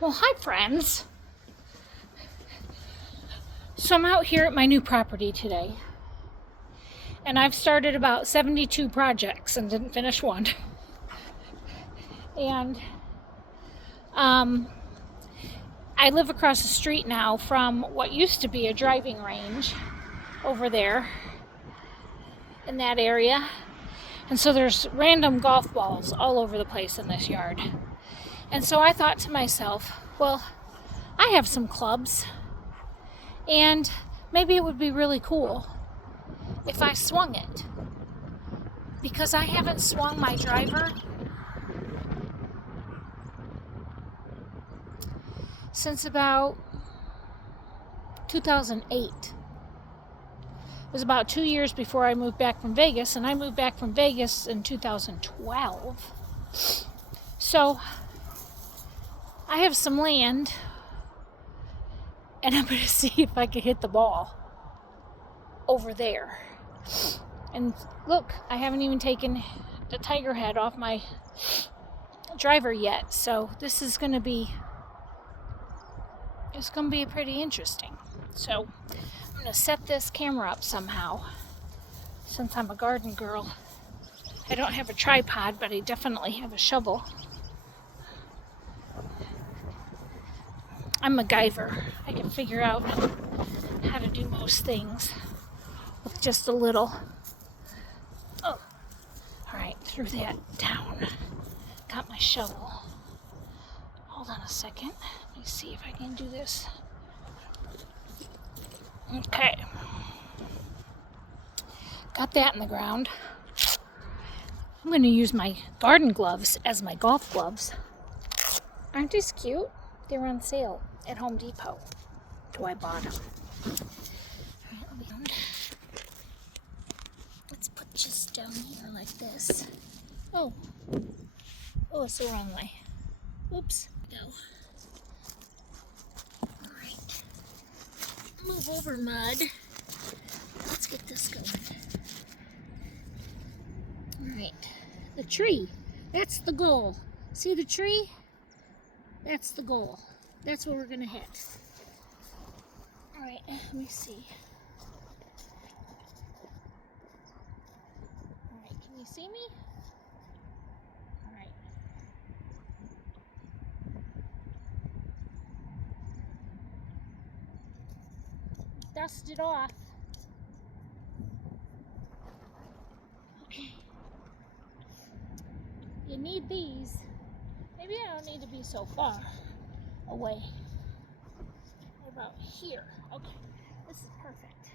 Well, hi, friends. So I'm out here at my new property today, and I've started about 72 projects and didn't finish one. And I live across the street now from what used to be a driving range over there in that area. And so there's random golf balls all over the place in this yard. And so I thought to myself, well, I have some clubs, and maybe it would be really cool if I swung it. Because I haven't swung my driver since about 2008. It was about 2 years before I moved back from Vegas, and I moved back from Vegas in 2012. So I have some land, and I'm going to see if I can hit the ball over there. And look, I haven't even taken the tiger head off my driver yet, so this is going to be pretty interesting. So I'm going to set this camera up somehow. Since I'm a garden girl, I don't have a tripod, but I definitely have a shovel. I'm MacGyver. I can figure out how to do most things with just a little. Oh, all right, threw that down. Got my shovel. Hold on a second. Let me see if I can do this. Okay. Got that in the ground. I'm going to use my garden gloves as my golf gloves. Aren't these cute? They were on sale at Home Depot. So I bought them. Let's put just down here like this. Oh, it's the wrong way. Oops. Go. All right. Move over, mud. Let's get this going. All right. The tree. That's the goal. See the tree? That's the goal. That's what we're going to hit. All right. Let me see. All right. Can you see me? All right. Dust it off. Okay. You need these. Maybe I don't need to be so far away. What about here? Okay. This is perfect.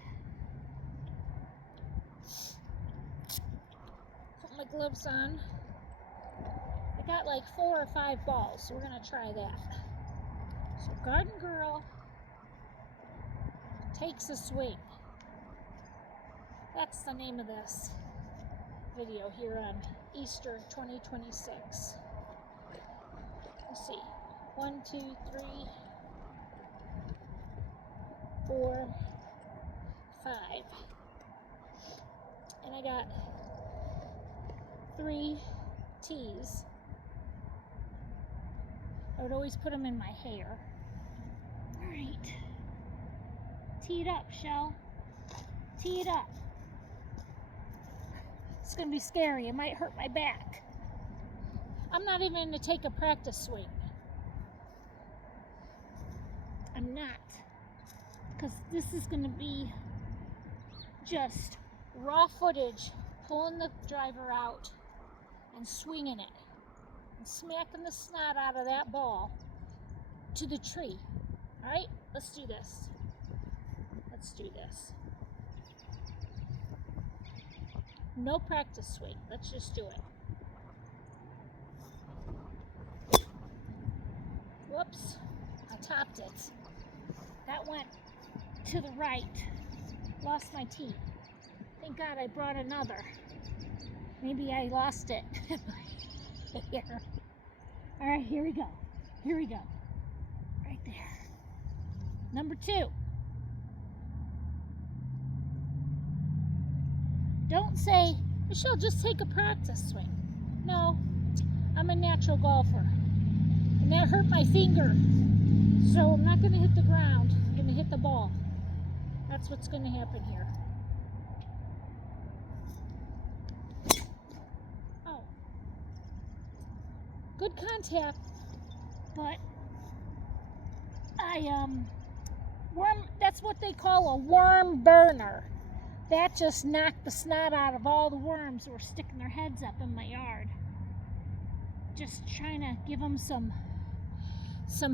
Put my gloves on. I got like 4 or 5 balls, so we're going to try that. So Garden Girl takes a swing. That's the name of this video here on Easter 2026. Let's see. 1, 2, 3, 4, 5. And I got 3 tees. I would always put them in my hair. All right. Tee it up, Shell. Tee it up. It's going to be scary. It might hurt my back. I'm not even going to take a practice swing. I'm not. Because this is going to be just raw footage, pulling the driver out and swinging it. And smacking the snot out of that ball to the tree. All right? Let's do this. Let's do this. No practice swing. Let's just do it. Whoops. I topped it. That went to the right. Lost my tee. Thank God I brought another. Maybe I lost it. Here. All right, here we go. Here we go. Right there. Number 2. Don't say, Michelle, just take a practice swing. No, I'm a natural golfer. And that hurt my finger. So I'm not going to hit the ground. I'm going to hit the ball. That's what's going to happen here. Oh. Good contact, but that's what they call a worm burner. That just knocked the snot out of all the worms who were sticking their heads up in my yard. Just trying to give them some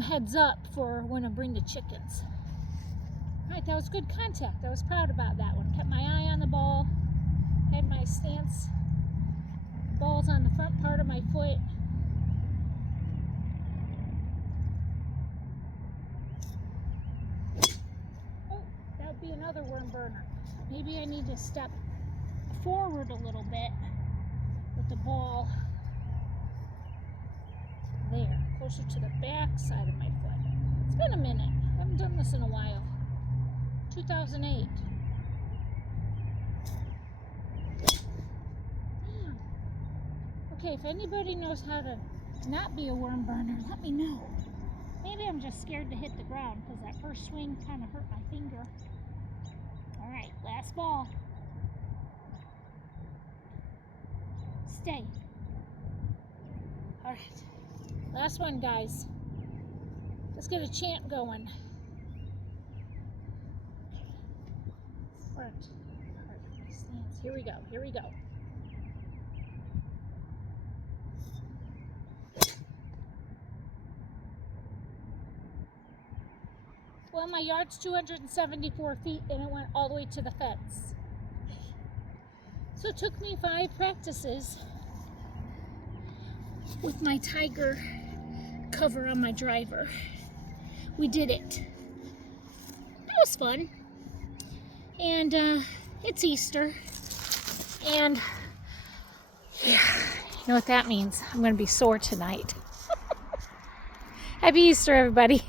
heads up for when I bring the chickens. Alright, that was good contact. I was proud about that one. Kept my eye on the ball, had my stance, balls on the front part of my foot. Oh, that would be another worm burner. Maybe I need to step forward a little bit with the ball there, closer to the back side of my foot. It's been a minute. I haven't done this in a while. 2008. Damn. Okay, if anybody knows how to not be a worm burner, let me know. Maybe I'm just scared to hit the ground because that first swing kind of hurt my finger. Alright, last ball. Stay. Alright. Last one, guys. Let's get a chant going. Front. Stance. Here we go. Here we go. Well, my yard's 274 feet and it went all the way to the fence. So it took me 5 practices with my tiger cover on my driver. We did it. That was fun. And it's Easter. And yeah, you know what that means? I'm going to be sore tonight. Happy Easter, everybody.